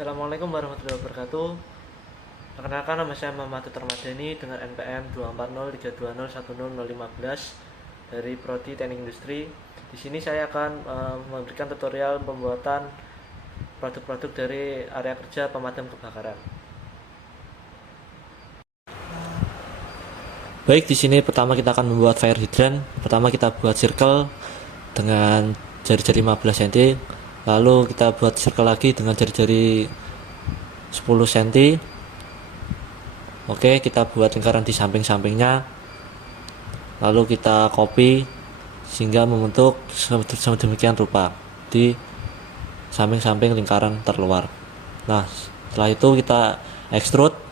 Assalamualaikum warahmatullahi wabarakatuh. Perkenalkan, nama saya Muhammad Termadani dengan NPM 24032010015 dari Prodi Teknik Industri. Di sini saya akan memberikan tutorial pembuatan produk-produk dari area kerja pemadam kebakaran. Baik, di sini pertama kita akan membuat fire hydrant. Pertama kita buat circle dengan jari-jari 15 cm. Lalu kita buat circle lagi dengan jari-jari 10 cm. Oke, kita buat lingkaran di samping-sampingnya. Lalu kita copy sehingga membentuk sedemikian rupa di samping-samping lingkaran terluar. Nah, setelah itu kita extrude.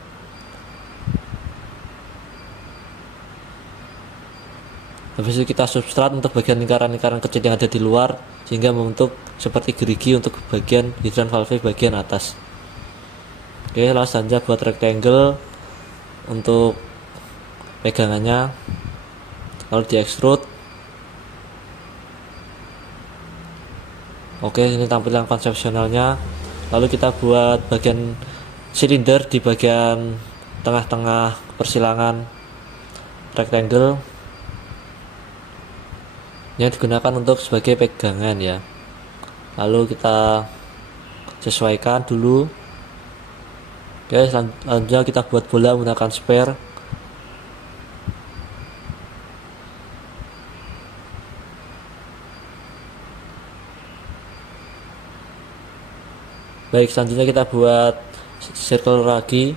Habis itu kita substrat untuk bagian lingkaran-lingkaran kecil yang ada di luar sehingga membentuk seperti gerigi untuk bagian hidran valve bagian atas. Oke, lalu selanjutnya buat rectangle untuk pegangannya, lalu di extrude. Oke, ini tampilan konsepsionalnya. Lalu kita buat bagian silinder di bagian tengah-tengah persilangan rectangle yang digunakan untuk sebagai pegangan ya. Lalu kita sesuaikan dulu. Oke, selanjutnya kita buat bola menggunakan spare. Baik, selanjutnya kita buat circle lagi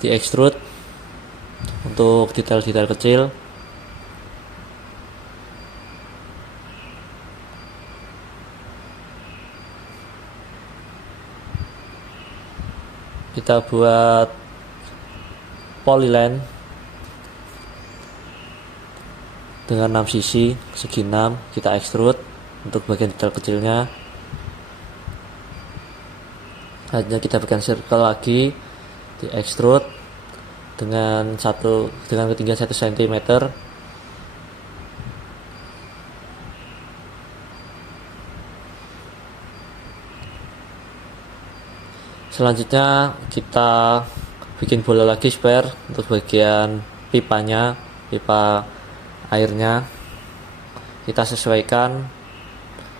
di extrude untuk detail-detail kecil. Kita buat polyline dengan 6 sisi segi 6, kita extrude untuk bagian detail kecilnya. Selanjutnya kita bikin circle lagi di extrude dengan ketinggian 1 cm. Selanjutnya kita bikin bola lagi spare untuk bagian pipanya, pipa airnya. Kita sesuaikan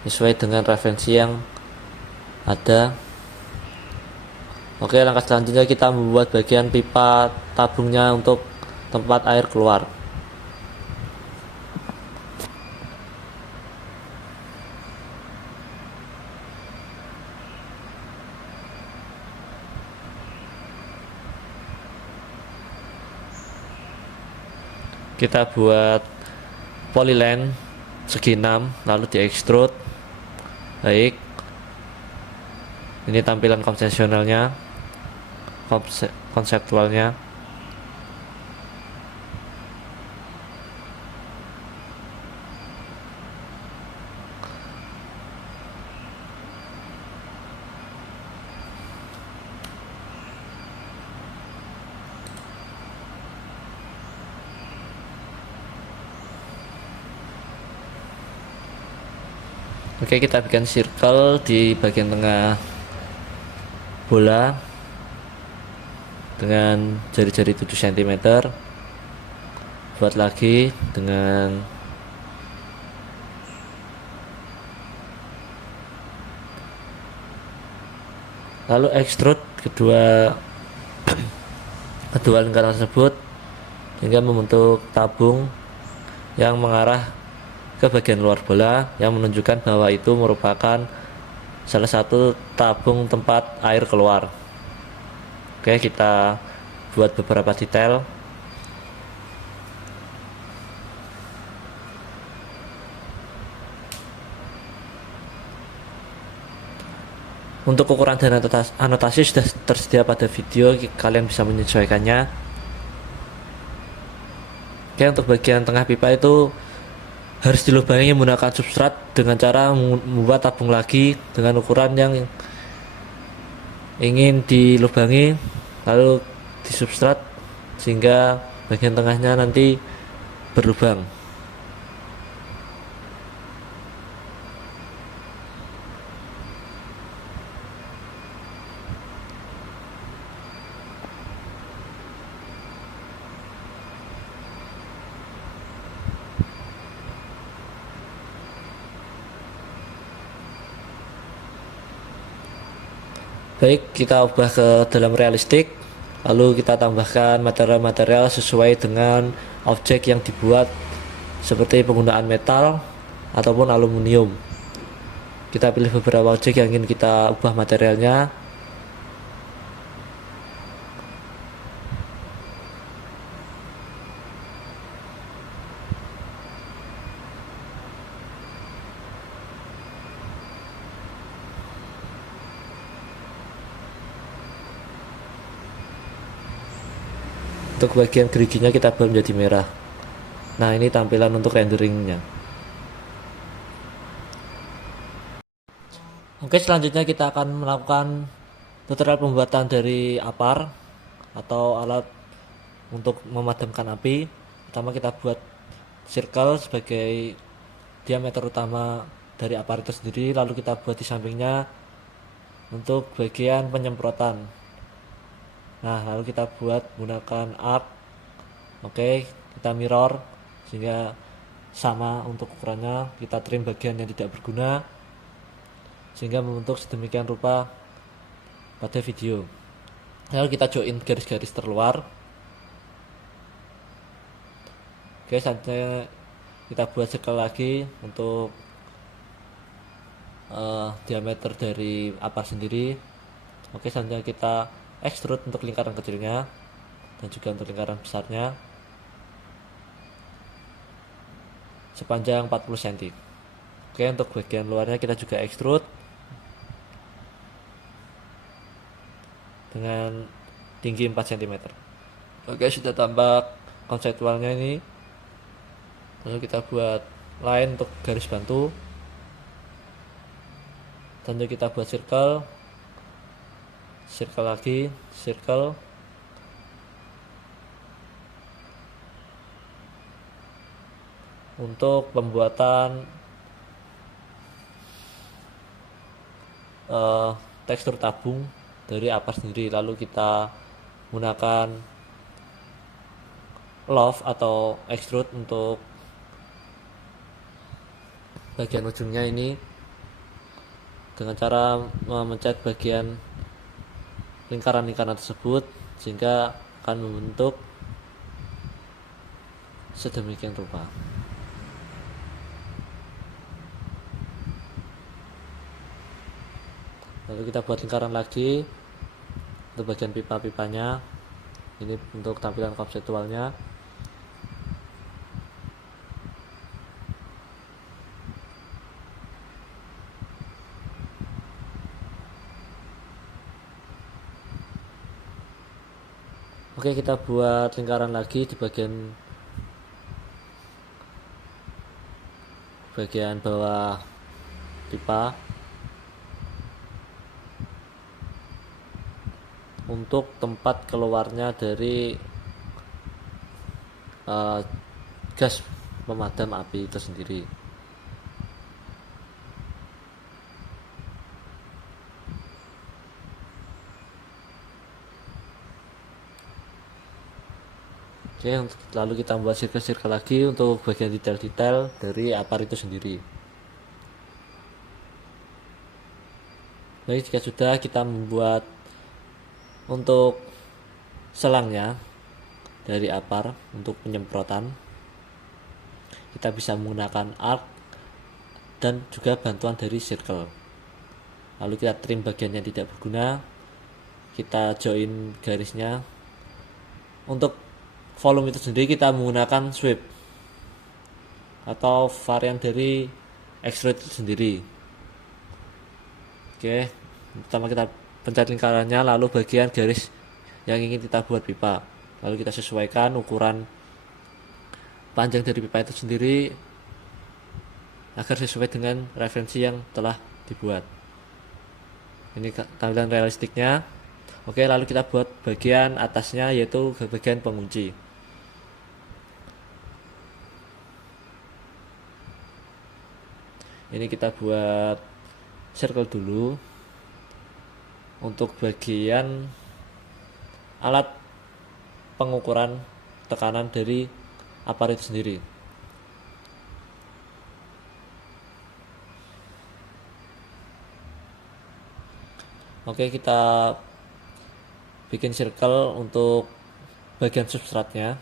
sesuai dengan referensi yang ada. Oke, langkah selanjutnya kita membuat bagian pipa tabungnya untuk tempat air keluar. Kita buat polyline segi 6 lalu di extrude. Baik, ini tampilan konseptualnya. Oke, kita bikin circle di bagian tengah bola dengan jari-jari 7 cm. Buat lagi dengan lalu extrude kedua lingkaran tersebut hingga membentuk tabung yang mengarah ke bagian luar bola yang menunjukkan bahwa itu merupakan salah satu tabung tempat air keluar. Oke, kita buat beberapa detail. Untuk ukuran dan anotasi sudah tersedia pada video, kalian bisa menyesuaikannya. Oke, untuk bagian tengah pipa itu harus dilubangi menggunakan substrat dengan cara membuat tabung lagi dengan ukuran yang ingin dilubangi, lalu disubstrat sehingga bagian tengahnya nanti berlubang. Baik, kita ubah ke dalam realistik, lalu kita tambahkan material-material sesuai dengan objek yang dibuat, seperti penggunaan metal ataupun aluminium. Kita pilih beberapa objek yang ingin kita ubah materialnya. Untuk bagian geriginya kita buat menjadi merah. Nah, ini tampilan untuk renderingnya. Oke, selanjutnya kita akan melakukan tutorial pembuatan dari APAR atau alat untuk memadamkan api. Pertama kita buat circle sebagai diameter utama dari APAR itu sendiri, lalu kita buat di sampingnya untuk bagian penyemprotan. Nah, lalu kita buat menggunakan arc. Oke, kita mirror sehingga sama untuk ukurannya. Kita trim bagian yang tidak berguna sehingga membentuk sedemikian rupa pada video. Lalu kita join garis-garis terluar. Oke, saatnya kita buat circle lagi untuk diameter dari APAR sendiri. Oke, selanjutnya kita extrude untuk lingkaran kecilnya dan juga untuk lingkaran besarnya sepanjang 40 cm. Oke, untuk bagian luarnya kita juga extrude dengan tinggi 4 cm. Oke, sudah tampak konseptualnya ini. Lalu kita buat line untuk garis bantu. Tentu kita buat circle lagi, circle. Untuk pembuatan tekstur tabung dari APAR sendiri, lalu kita menggunakan loft atau extrude untuk bagian ujungnya ini dengan cara memencet bagian lingkaran-lingkaran tersebut sehingga akan membentuk sedemikian rupa. Lalu kita buat lingkaran lagi untuk bagian pipa-pipanya. Ini untuk tampilan konseptualnya. Oke, kita buat lingkaran lagi di bagian bawah pipa untuk tempat keluarnya dari gas pemadam api itu sendiri. Oke, lalu kita membuat circle-circle lagi untuk bagian detail-detail dari APAR itu sendiri. Baik, jika sudah, kita membuat untuk selangnya dari APAR untuk penyemprotan. Kita bisa menggunakan arc dan juga bantuan dari circle. Lalu kita trim bagian yang tidak berguna, kita join garisnya. Untuk volume itu sendiri kita menggunakan sweep atau varian dari extrude itu sendiri. Oke, pertama kita pencet lingkarannya, lalu bagian garis yang ingin kita buat pipa, lalu kita sesuaikan ukuran panjang dari pipa itu sendiri agar sesuai dengan referensi yang telah dibuat. Ini tampilan realistiknya. Oke, lalu kita buat bagian atasnya, yaitu bagian pengunci. Ini kita buat circle dulu untuk bagian alat pengukuran tekanan dari APAR itu sendiri. Oke, kita bikin circle untuk bagian substratnya.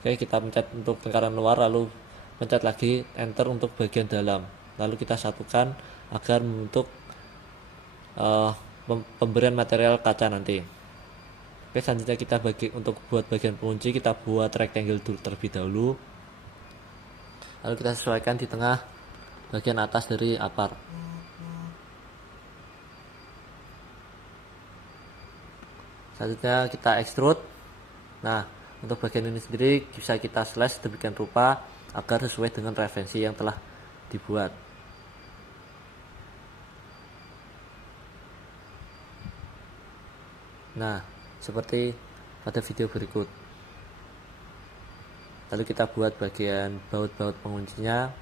Oke, kita pencet untuk lingkaran luar, lalu pencet lagi enter untuk bagian dalam, lalu kita satukan agar membentuk pemberian material kaca nanti. Oke, selanjutnya kita untuk buat bagian pengunci, kita buat rectangle dulu terlebih dahulu, lalu kita sesuaikan di tengah bagian atas dari apar. Selanjutnya kita extrude. Nah, untuk bagian ini sendiri bisa kita slash demikian rupa agar sesuai dengan referensi yang telah dibuat. Nah, seperti pada video berikut. Lalu kita buat bagian baut-baut penguncinya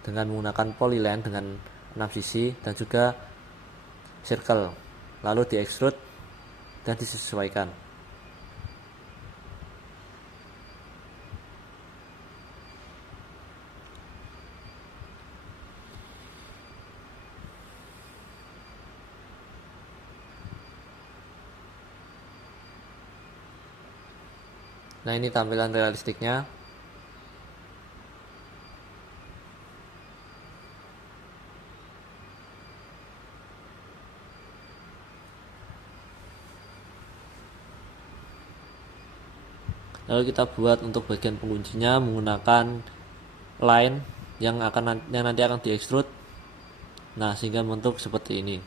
dengan menggunakan polyline dengan 6 sisi dan juga circle, lalu di extrude dan disesuaikan. Nah, ini tampilan realistiknya. Lalu kita buat untuk bagian penguncinya menggunakan line yang nanti akan di extrude. Nah, sehingga membentuk seperti ini.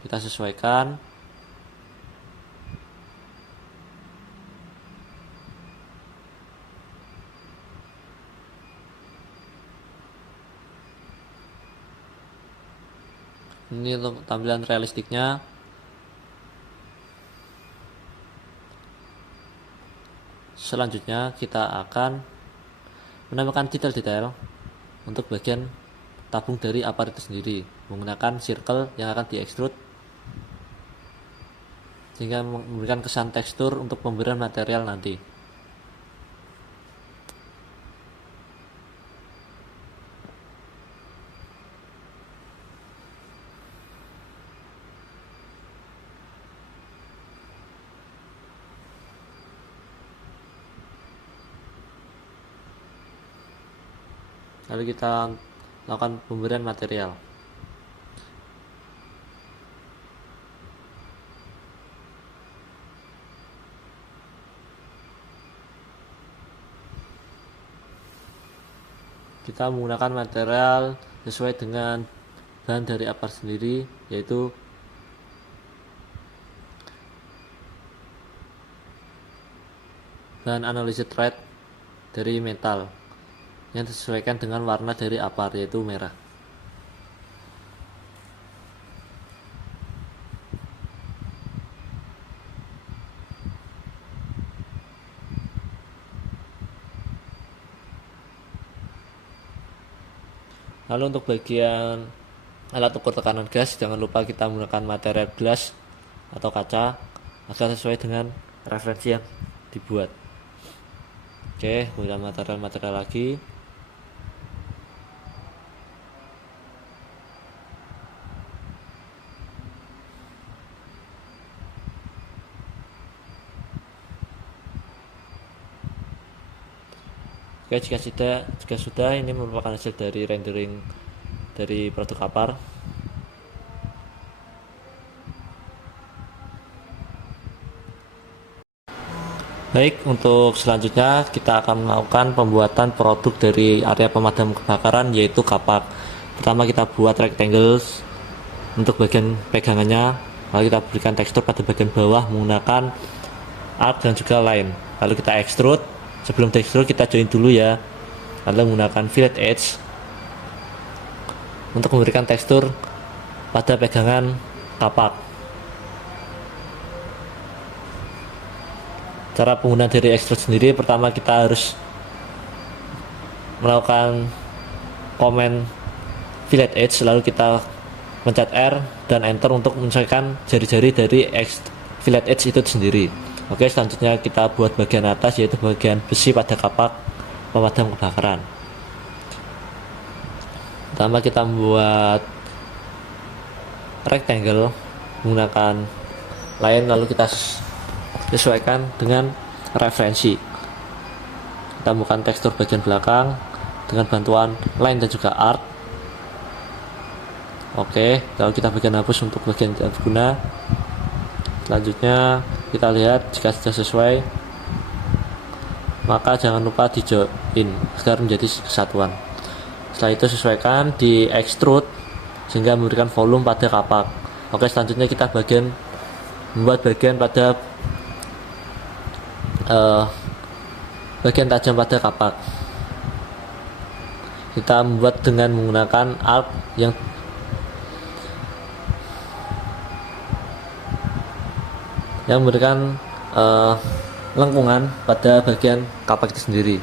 Kita sesuaikan. Ini untuk tampilan realistiknya. Selanjutnya kita akan menambahkan detail-detail untuk bagian tabung dari apar itu sendiri menggunakan circle yang akan di extrude sehingga memberikan kesan tekstur untuk pemberian material nanti. Lalu kita lakukan pemberian material. Kita menggunakan material sesuai dengan bahan dari apar sendiri, yaitu bahan analisis thread dari metal yang disesuaikan dengan warna dari apar, yaitu merah. Lalu untuk bagian alat ukur tekanan gas, jangan lupa kita menggunakan material glass atau kaca agar sesuai dengan referensi yang dibuat. Oke, menggunakan material lagi. Oke, jika sudah, ini merupakan hasil dari rendering dari produk apar. Baik, untuk selanjutnya kita akan melakukan pembuatan produk dari area pemadam kebakaran, yaitu kapak. Pertama kita buat rectangle untuk bagian pegangannya, lalu kita berikan tekstur pada bagian bawah menggunakan arc dan juga line. Lalu kita extrude. Sebelum di extrude kita join dulu ya, lalu menggunakan fillet edge untuk memberikan tekstur pada pegangan kapak. Cara penggunaan dari extrude sendiri, pertama kita harus melakukan command fillet edge, lalu kita pencet R dan enter untuk menyesuaikan jari-jari dari fillet edge itu sendiri. Oke, selanjutnya kita buat bagian atas, yaitu bagian besi pada kapak pemadam kebakaran. Pertama kita membuat rectangle menggunakan line, lalu kita sesuaikan dengan referensi. Kita bukan tekstur bagian belakang dengan bantuan line dan juga art. Oke, lalu kita bagian hapus untuk bagian tidak berguna. Selanjutnya kita lihat jika sudah sesuai, maka jangan lupa di join agar menjadi kesatuan. Setelah itu sesuaikan di extrude sehingga memberikan volume pada kapak. Oke, selanjutnya kita membuat bagian pada bagian tajam pada kapak. Kita membuat dengan menggunakan arc yang memberikan lengkungan pada bagian kapak itu sendiri.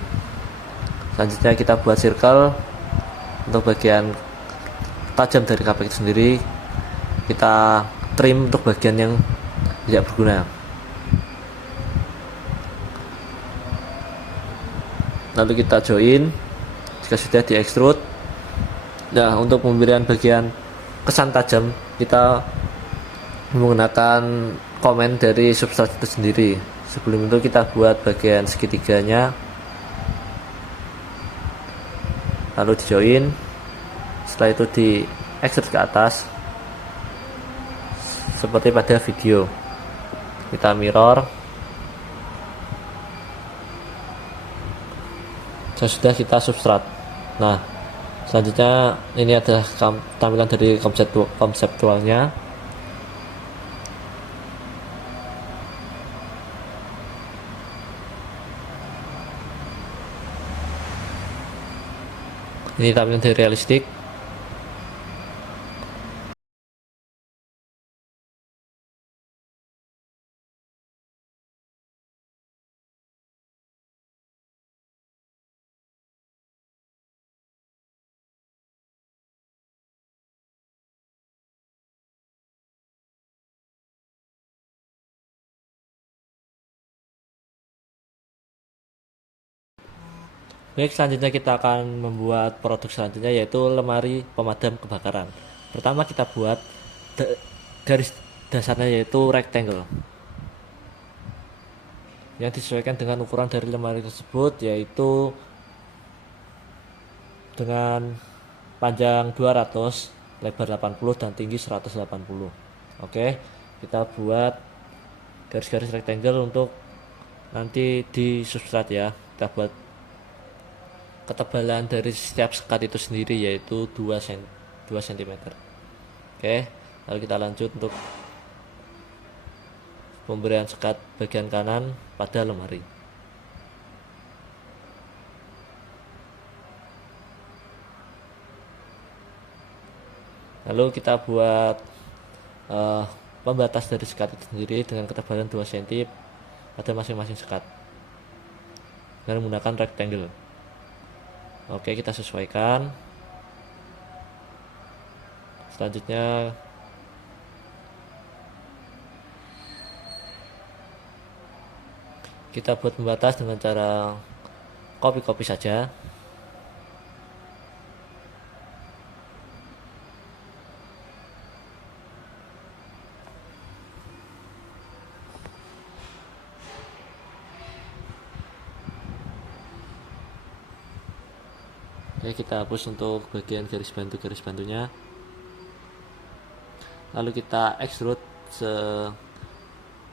Selanjutnya kita buat circle untuk bagian tajam dari kapak itu sendiri. Kita trim untuk bagian yang tidak berguna. Lalu kita join jika sudah di extrude. Nah, untuk pemberian bagian kesan tajam kita menggunakan komen dari substrat itu sendiri. Sebelum itu kita buat bagian segitiganya, lalu di join. Setelah itu di extrude ke atas seperti pada video. Kita mirror. Sudah kita substrat. Nah, selanjutnya ini adalah tampilan dari konseptualnya. Ini tampilan dari realistik. Baik, selanjutnya kita akan membuat produk selanjutnya, yaitu lemari pemadam kebakaran. Pertama kita buat garis dasarnya yaitu rectangle yang disesuaikan dengan ukuran dari lemari tersebut, yaitu dengan panjang 200, lebar 80 dan tinggi 180. Oke, kita buat garis-garis rectangle untuk nanti di substrat ya. Kita buat ketebalan dari setiap sekat itu sendiri yaitu 2 cm. Oke, lalu kita lanjut untuk pemberian sekat bagian kanan pada lemari. Lalu kita buat pembatas dari sekat itu sendiri dengan ketebalan 2 cm pada masing-masing sekat dengan menggunakan rectangle. Oke, kita sesuaikan. Selanjutnya kita buat pembatas dengan cara copy saja. Oke, kita hapus untuk bagian garis bantunya. Lalu kita extrude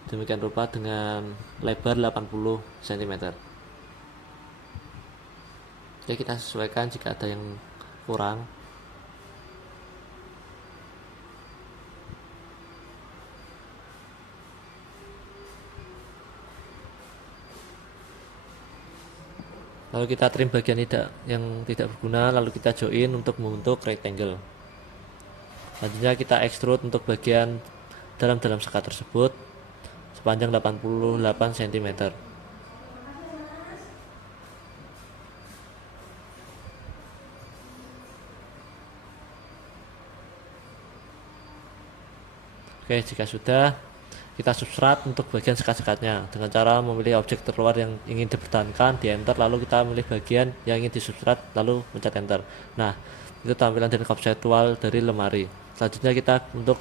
demikian rupa dengan lebar 80 cm. Oke, kita sesuaikan jika ada yang kurang. Lalu kita trim bagian yang tidak berguna, lalu kita join untuk membentuk rectangle. Selanjutnya kita extrude untuk bagian dalam sekat tersebut sepanjang 88 cm. Oke, jika sudah, kita substrat untuk bagian sekat-sekatnya dengan cara memilih objek terluar yang ingin dipertahankan, di enter, lalu kita memilih bagian yang ingin disubstrat, lalu pencet enter. Nah, itu tampilan dari konseptual dari lemari. Selanjutnya kita untuk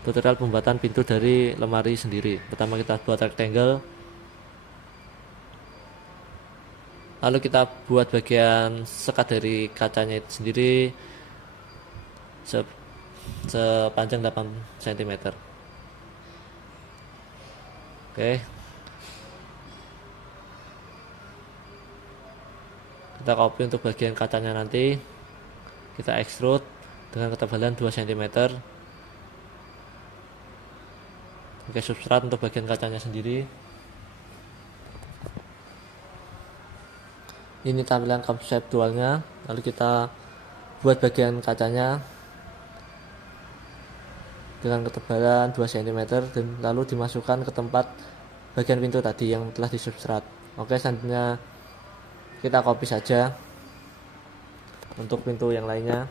tutorial pembuatan pintu dari lemari sendiri. Pertama kita buat rectangle, lalu kita buat bagian sekat dari kacanya itu sendiri sepanjang 8 cm. Oke, kita copy untuk bagian kacanya, nanti kita extrude dengan ketebalan 2 cm. Oke, substrat untuk bagian kacanya sendiri. Ini tampilan konseptualnya. Lalu kita buat bagian kacanya dengan ketebalan 2 cm dan lalu dimasukkan ke tempat bagian pintu tadi yang telah disubstrat. Oke, selanjutnya kita copy saja untuk pintu yang lainnya.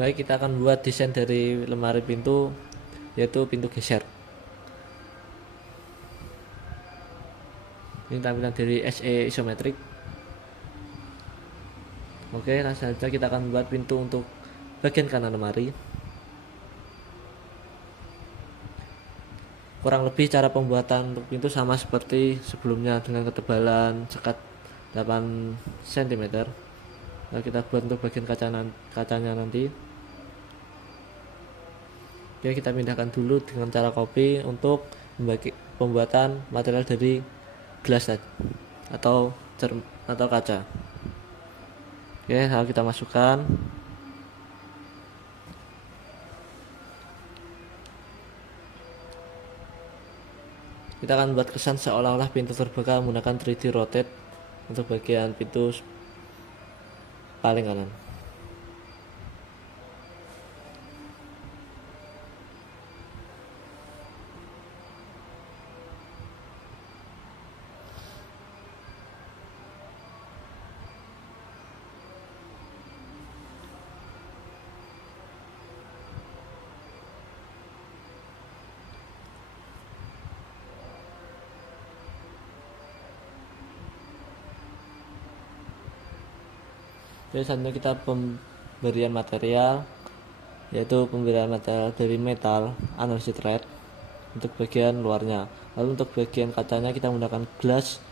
Baik, kita akan buat desain dari lemari pintu, yaitu pintu geser. Ini tampilan dari SE isometrik. Oke, langsung saja kita akan buat pintu untuk bagian kanan lemari. Kurang lebih cara pembuatan untuk pintu sama seperti sebelumnya dengan ketebalan sekat 8 cm. Nah, kita buat untuk bagian kacanya nanti. Oke, kita pindahkan dulu dengan cara copy untuk pembuatan material dari gelas atau kaca. Oke, lalu kita masukkan. Kita akan buat kesan seolah-olah pintu terbuka menggunakan 3D rotate untuk bagian pintu paling kanan. Jadi selanjutnya kita pemberian material, yaitu pemberian material dari metal anodized red untuk bagian luarnya. Lalu untuk bagian kacanya kita menggunakan glass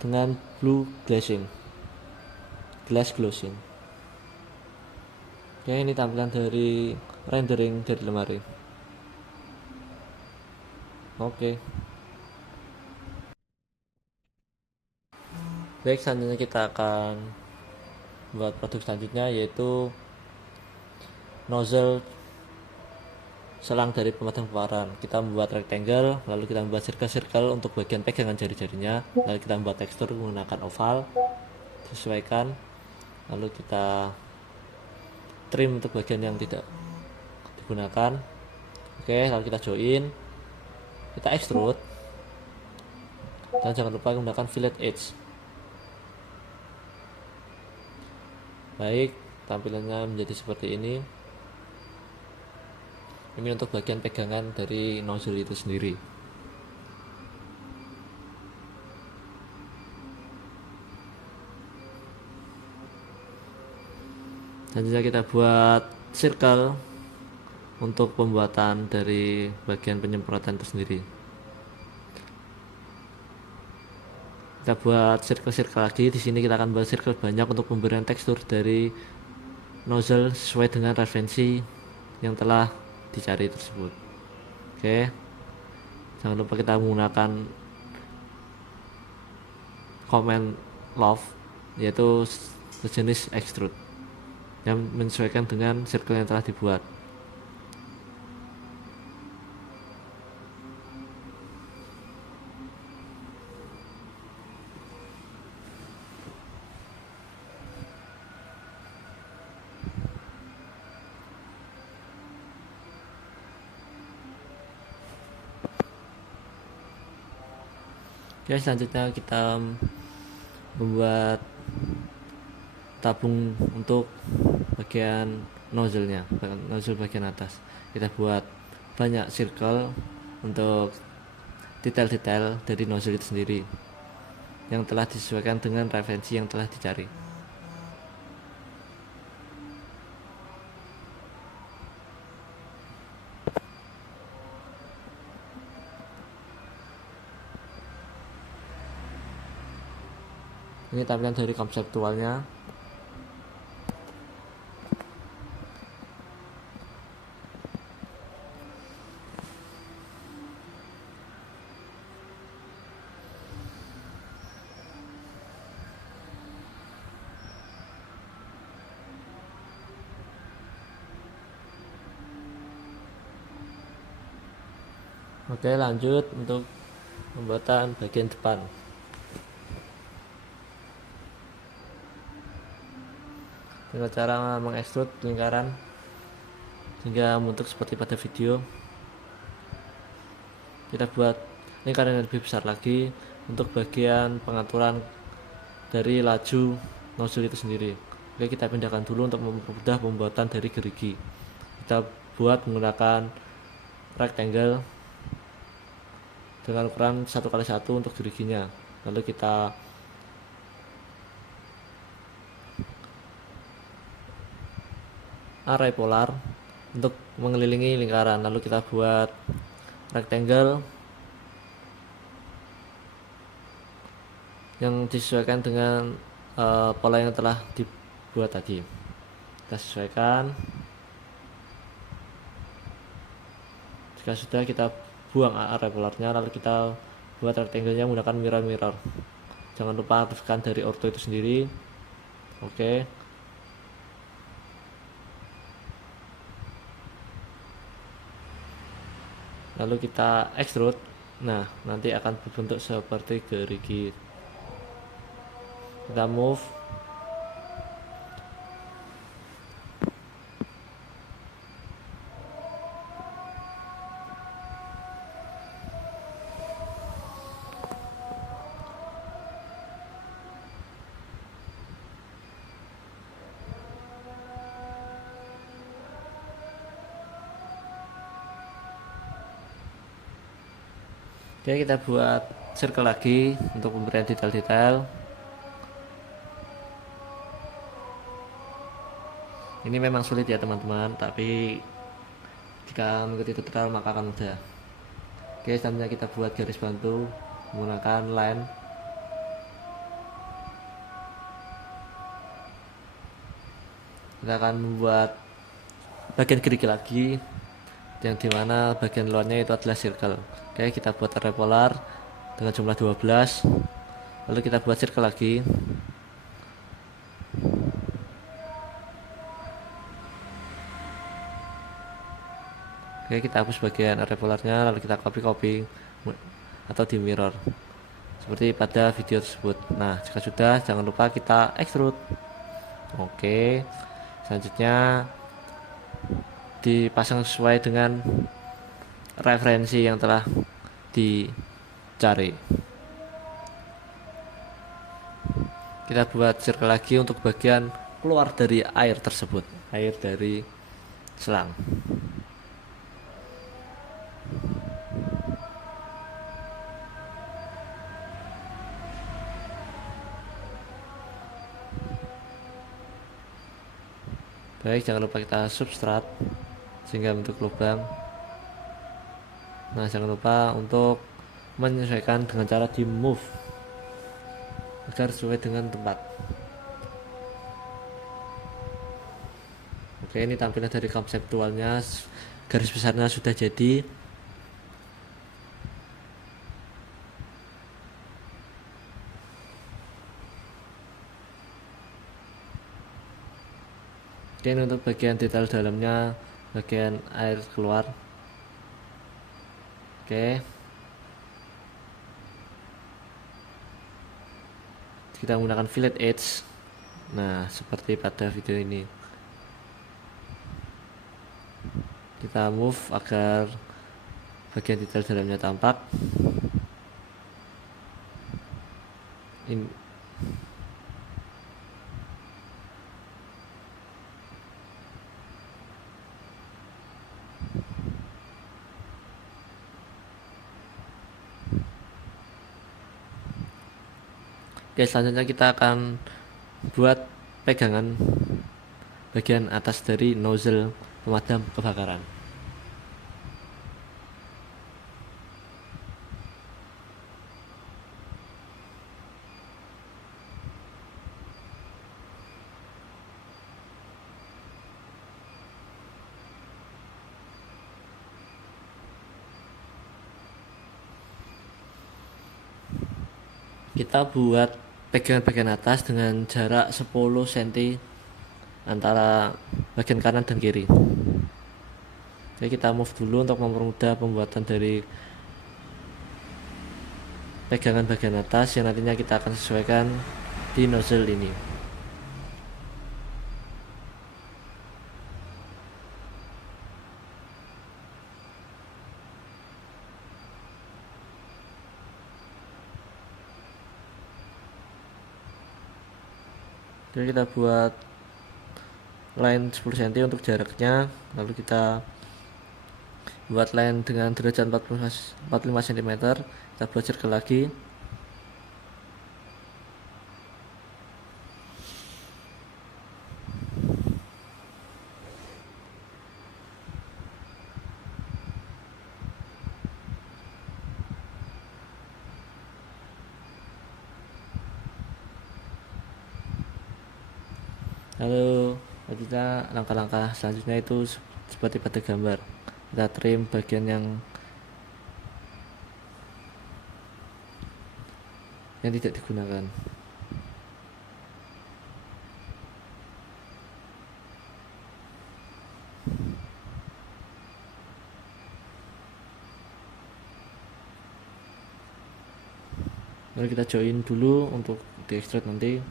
dengan blue glazing, glass glossing. Oke, ini tampilan dari rendering dari lemari. Oke. Baik, selanjutnya kita akan buat produk selanjutnya, yaitu nozzle selang dari pemadam kebakaran. Kita membuat rectangle, lalu kita membuat circle untuk bagian pegangan jari-jarinya, lalu kita membuat tekstur menggunakan oval, sesuaikan, lalu kita trim untuk bagian yang tidak digunakan. Oke, lalu kita join, kita extrude, dan jangan lupa menggunakan fillet edge. Baik, tampilannya menjadi seperti ini. Ini untuk bagian pegangan dari nozzle itu sendiri. Selanjutnya kita buat circle untuk pembuatan dari bagian penyemprotan itu sendiri. Kita buat circle-circle lagi. Di sini kita akan buat circle banyak untuk pemberian tekstur dari nozzle sesuai dengan referensi yang telah dicari tersebut. Oke, jangan lupa kita menggunakan command love, yaitu sejenis extrude yang menyesuaikan dengan circle yang telah dibuat. Oke, selanjutnya kita membuat tabung untuk bagian nozzle-nya, nozzle bagian atas. Kita buat banyak circle untuk detail-detail dari nozzle itu sendiri yang telah disesuaikan dengan referensi yang telah dicari. Ini tampilan dari konseptualnya. Oke, lanjut untuk pembuatan bagian depan. Dengan cara mengekstrud lingkaran hingga membentuk seperti pada video, kita buat lingkaran yang lebih besar lagi untuk bagian pengaturan dari laju nozzle itu sendiri. Oke, kita pindahkan dulu untuk mempermudah pembuatan dari gerigi. Kita buat menggunakan rectangle dengan ukuran 1x1 untuk geriginya. Lalu kita array polar untuk mengelilingi lingkaran. Lalu kita buat rectangle yang disesuaikan dengan pola yang telah dibuat tadi. Kita sesuaikan. Jika sudah, kita buang array polarnya, lalu kita buat rectangle-nya menggunakan mirror. Jangan lupa aktifkan dari ortho itu sendiri. Oke. Lalu kita extrude. Nah, nanti akan berbentuk seperti gerigi. Kita move. Oke, kita buat circle lagi untuk pemberian detail-detail. Ini memang sulit ya teman-teman, tapi jika mengikuti tutorial maka akan mudah. Oke, selanjutnya kita buat garis bantu menggunakan line. Kita akan membuat bagian gerigi lagi, yang dimana bagian luarnya itu adalah circle. Oke, kita buat array polar dengan jumlah 12. Lalu kita buat circle lagi. Oke, kita hapus bagian array polarnya, lalu kita copy atau di mirror seperti pada video tersebut. Nah, jika sudah, jangan lupa kita extrude. Oke, selanjutnya dipasang sesuai dengan referensi yang telah dicari. Kita buat circle lagi untuk bagian keluar dari air tersebut, air dari selang. Baik, jangan lupa kita substrat sehingga bentuk lubang. Nah, jangan lupa untuk menyesuaikan dengan cara di move. agar sesuai dengan tempat. Oke, ini tampilan dari konseptualnya, garis besarnya sudah jadi. Oke, ini untuk bagian detail dalamnya, bagian air keluar. Oke, kita menggunakan fillet edge. Nah, seperti pada video ini, kita move agar bagian detail dalamnya tampak. Ini oke, selanjutnya kita akan buat pegangan bagian atas dari nozzle pemadam kebakaran. Kita buat pegangan-bagian atas dengan jarak 10 cm antara bagian kanan dan kiri. Oke, kita move dulu untuk mempermudah pembuatan dari pegangan bagian atas yang nantinya kita akan sesuaikan di nozzle ini. Jadi kita buat line 10 cm untuk jaraknya, lalu kita buat line dengan derajat 45 cm, kita buat circle lagi. Lalu kita langkah-langkah selanjutnya itu seperti pada gambar, kita trim bagian yang tidak digunakan. Lalu kita join dulu untuk diekstrak nanti.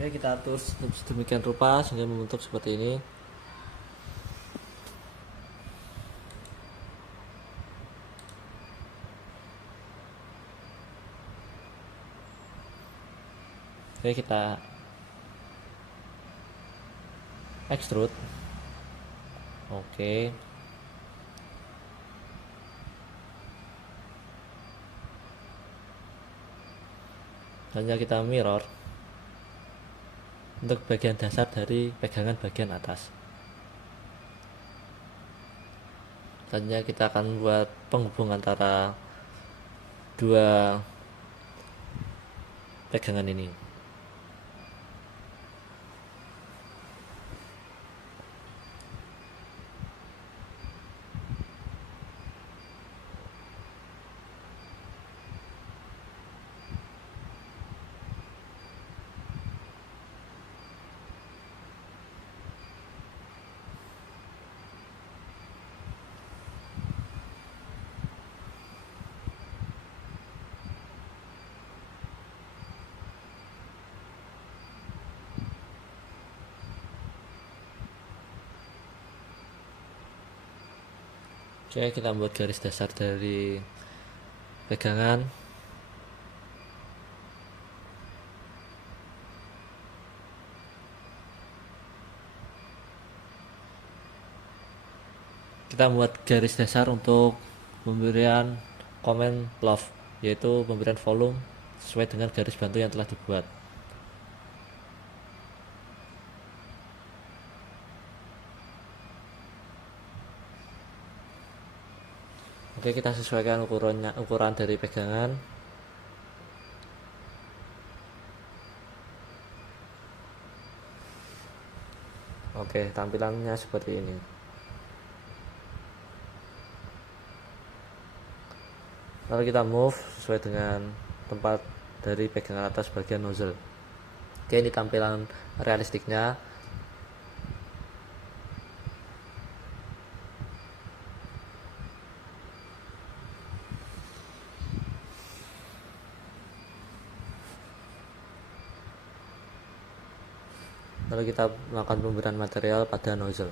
Oke, kita atur sedemikian rupa sehingga membentuk seperti ini. Oke, kita extrude. Oke, selanjutnya kita mirror untuk bagian dasar dari pegangan bagian atas. Selanjutnya kita akan buat penghubung antara dua pegangan ini. Oke, kita buat garis dasar dari pegangan. Kita buat garis dasar untuk pemberian komen love, yaitu pemberian volume sesuai dengan garis bantu yang telah dibuat. Oke, kita sesuaikan ukuran dari pegangan. Oke, tampilannya seperti ini. Lalu kita move sesuai dengan tempat dari pegangan atas bagian nozzle. Oke, ini tampilan realistiknya. Lalu kita melakukan pemberian material pada nozzle.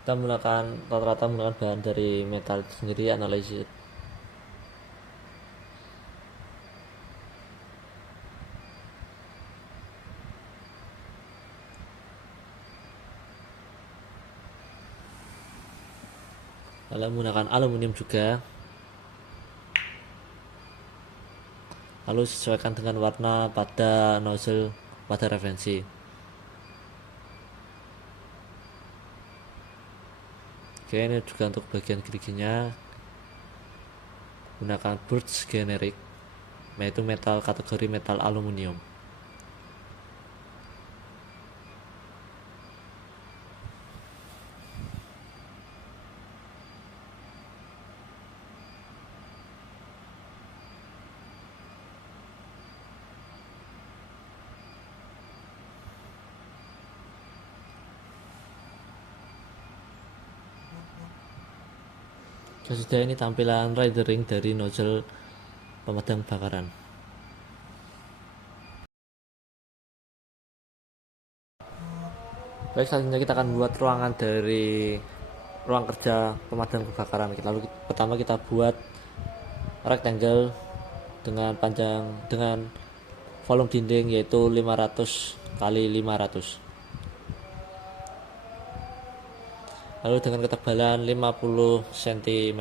Kita menggunakan rata-rata menggunakan bahan dari metal sendiri, analisis. Lalu menggunakan aluminium juga. Lalu sesuaikan dengan warna pada nozzle pada referensi. Oke, ini juga untuk bagian geriginya. Gunakan birch generic, yaitu metal kategori metal aluminium. Sesudah ini tampilan rendering dari nozzle pemadam kebakaran. Baik, selanjutnya kita akan buat ruangan dari ruang kerja pemadam kebakaran. Lalu pertama kita buat rectangle dengan panjang dengan volume dinding yaitu 500 kali 500. Lalu dengan ketebalan 50 cm.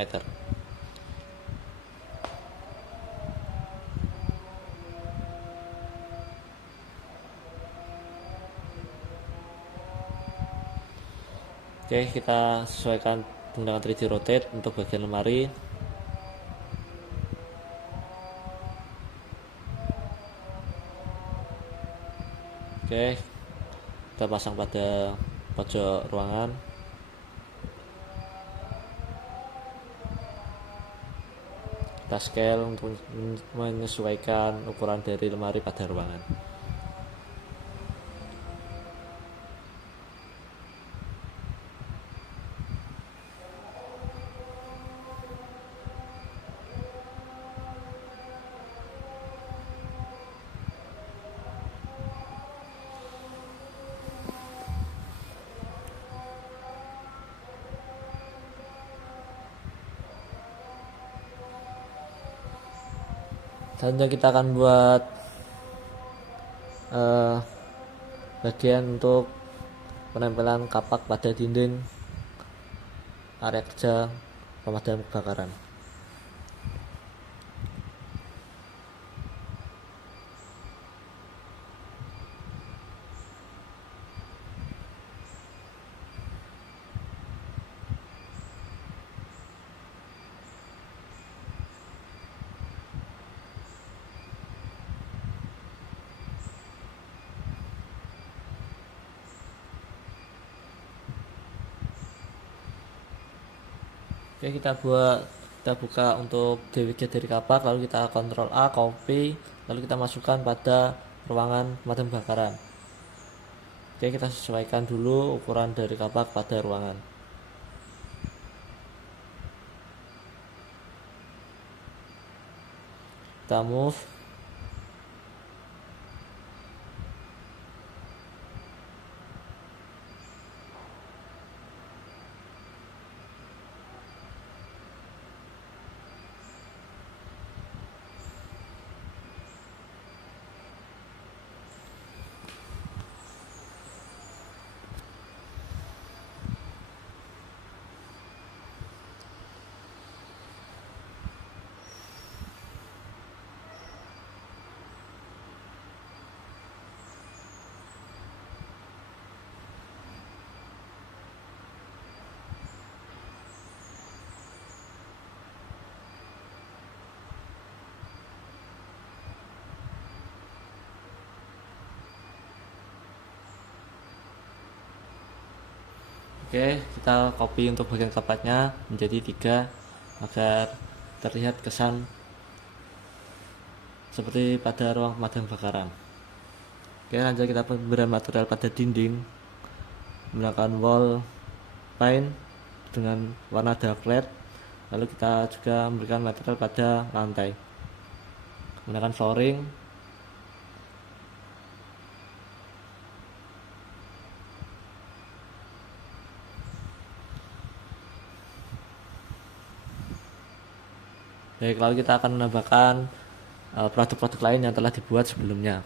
Oke, kita sesuaikan menggunakan 3D rotate untuk bagian lemari. Oke, kita pasang pada pojok ruangan. Kita scale untuk menyesuaikan ukuran dari lemari pada ruangan. Selanjutnya kita akan buat bagian untuk penempelan kapak pada dinding area kerja pemadam kebakaran. Oke, kita buka untuk DWG dari kapak, lalu kita Ctrl A, copy, lalu kita masukkan pada ruangan pemadam kebakaran. Oke, kita sesuaikan dulu ukuran dari kapak pada ruangan. Kita move. Oke, kita copy untuk bagian kapaknya menjadi 3 agar terlihat kesan seperti pada ruang pemadam kebakaran. Oke, lanjut kita pemberian material pada dinding menggunakan wall paint dengan warna dark red. Lalu kita juga memberikan material pada lantai menggunakan flooring. Baik, lalu kita akan menambahkan produk-produk lain yang telah dibuat sebelumnya.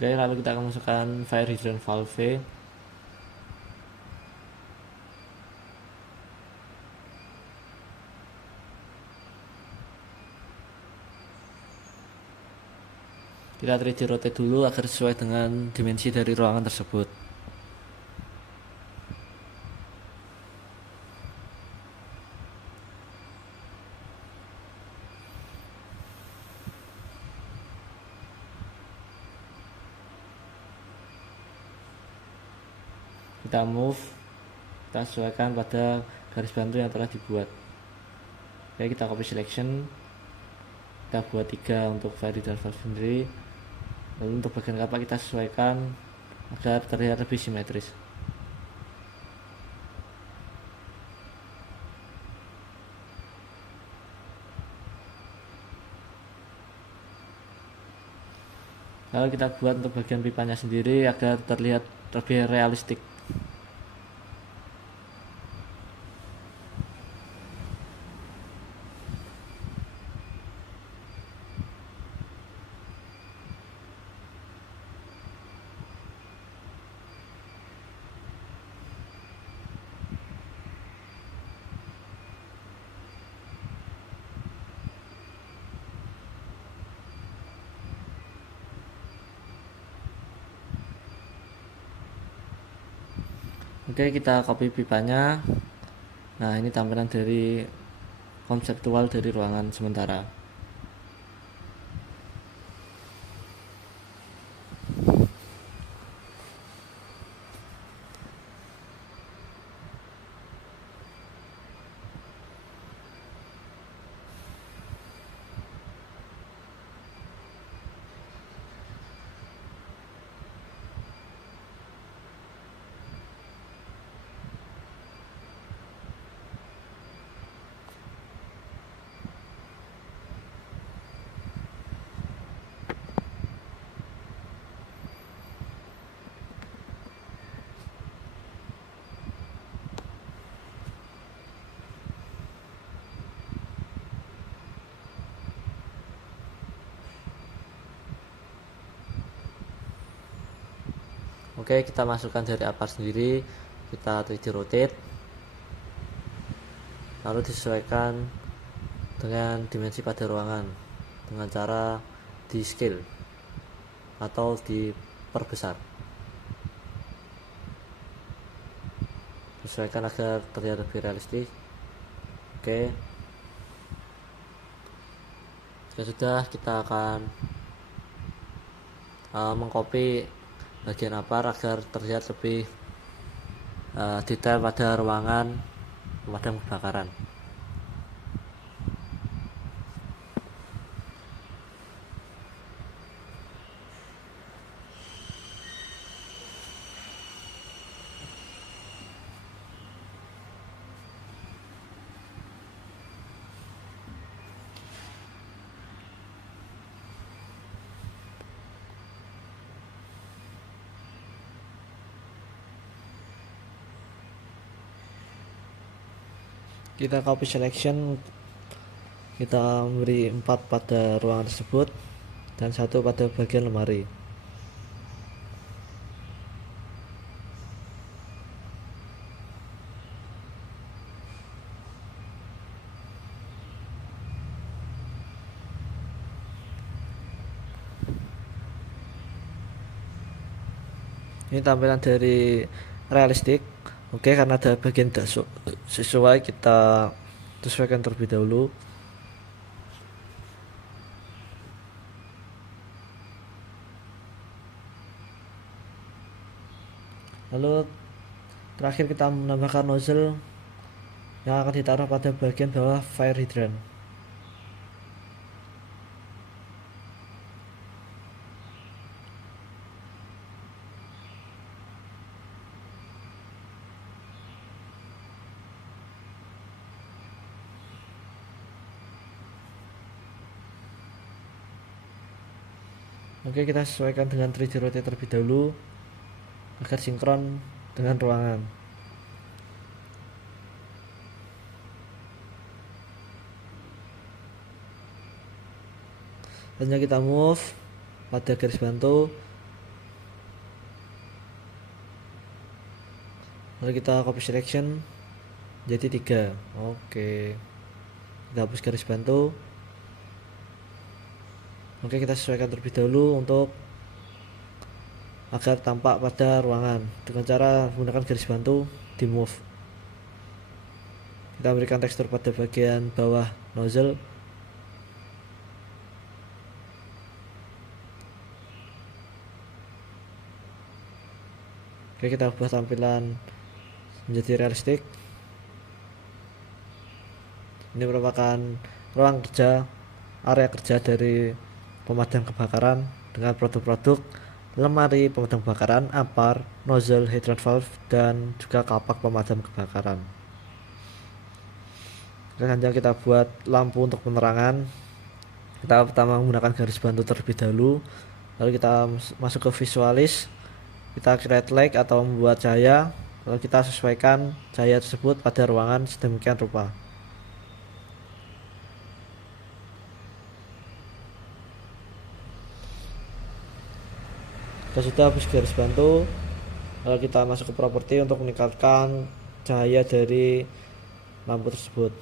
Oke, lalu kita akan masukkan fire hydrant valve. Kita 3D rotate dulu agar sesuai dengan dimensi dari ruangan tersebut. Kita move, kita sesuaikan pada garis bantu yang telah dibuat. Oke, kita copy selection, kita buat 3 untuk fire hydrant valve sendiri. Lalu untuk bagian kapak kita sesuaikan agar terlihat lebih simetris. Lalu kita buat untuk bagian pipanya sendiri agar terlihat lebih realistik. Oke, kita copy pipanya. Nah, ini tampilan dari konseptual dari ruangan sementara. Oke, kita masukkan dari apar sendiri, kita 3D rotate, lalu disesuaikan dengan dimensi pada ruangan dengan cara di scale atau diperbesar, sesuaikan agar terlihat lebih realistis. Oke, jika sudah, kita akan mengcopy bagian apar agar terlihat lebih detail pada ruangan pemadam kebakaran. Kita copy selection, kita memberi 4 pada ruangan tersebut dan 1 pada bagian lemari. Ini tampilan dari realistik. Oke, karena ada bagian tidak sesuai, kita sesuaikan terlebih dahulu. Lalu terakhir kita menambahkan nozzle yang akan ditaruh pada bagian bawah fire hydrant. Oke, kita sesuaikan dengan 3D rotate terlebih dahulu agar sinkron dengan ruangan. Selanjutnya kita move pada garis bantu, lalu kita copy selection jadi 3. Oke, kita hapus garis bantu. Oke, kita sesuaikan terlebih dahulu untuk agar tampak pada ruangan dengan cara menggunakan garis bantu di move. Kita berikan tekstur pada bagian bawah nozzle. Oke, kita ubah tampilan menjadi realistik. Ini merupakan ruang kerja, area kerja dari pemadam kebakaran dengan produk-produk lemari pemadam kebakaran, ampar, nozzle, hydrant valve, dan juga kapak pemadam kebakaran. Selanjutnya kita buat lampu untuk penerangan. Kita pertama menggunakan garis bantu terlebih dahulu, lalu kita masuk ke visualis, kita create light atau membuat cahaya, lalu kita sesuaikan cahaya tersebut pada ruangan sedemikian rupa. Kita sudah habis garis bantu, lalu kita masuk ke properti untuk meningkatkan cahaya dari lampu tersebut.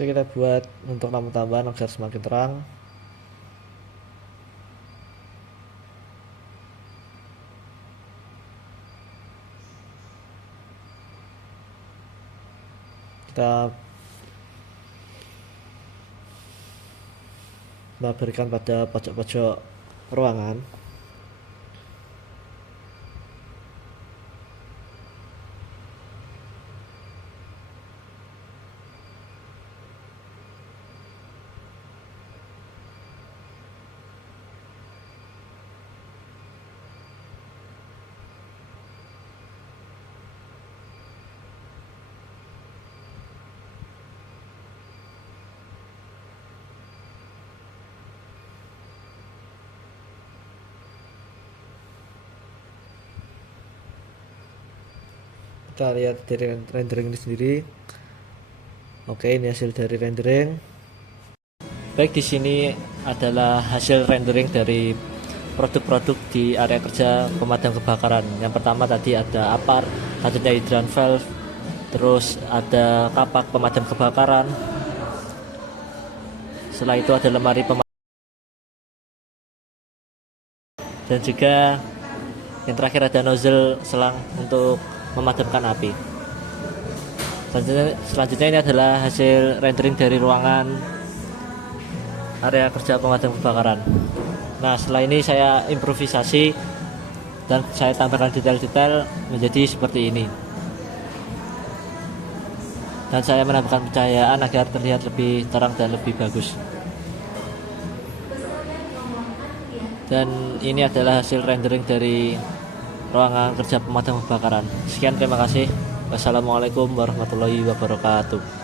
Oke, kita buat untuk lampu tambahan agar semakin terang. Kita berikan pada pojok-pojok ruangan. kita lihat dari rendering ini sendiri. Oke, ini hasil dari rendering. Baik, di sini adalah hasil rendering dari produk-produk di area kerja pemadam kebakaran. Yang pertama tadi ada APAR, selanjutnya hidran valve, terus ada kapak pemadam kebakaran. Setelah itu ada lemari pemadam, dan juga yang terakhir ada nozzle selang untuk memadamkan api. Selanjutnya ini adalah hasil rendering dari ruangan area kerja pemadam kebakaran. Nah, setelah ini saya improvisasi dan saya tambahkan detail-detail menjadi seperti ini. Dan saya menambahkan pencahayaan agar terlihat lebih terang dan lebih bagus. Dan ini adalah hasil rendering dari ruangan kerja pemadam kebakaran. Sekian, terima kasih. Wassalamualaikum warahmatullahi wabarakatuh.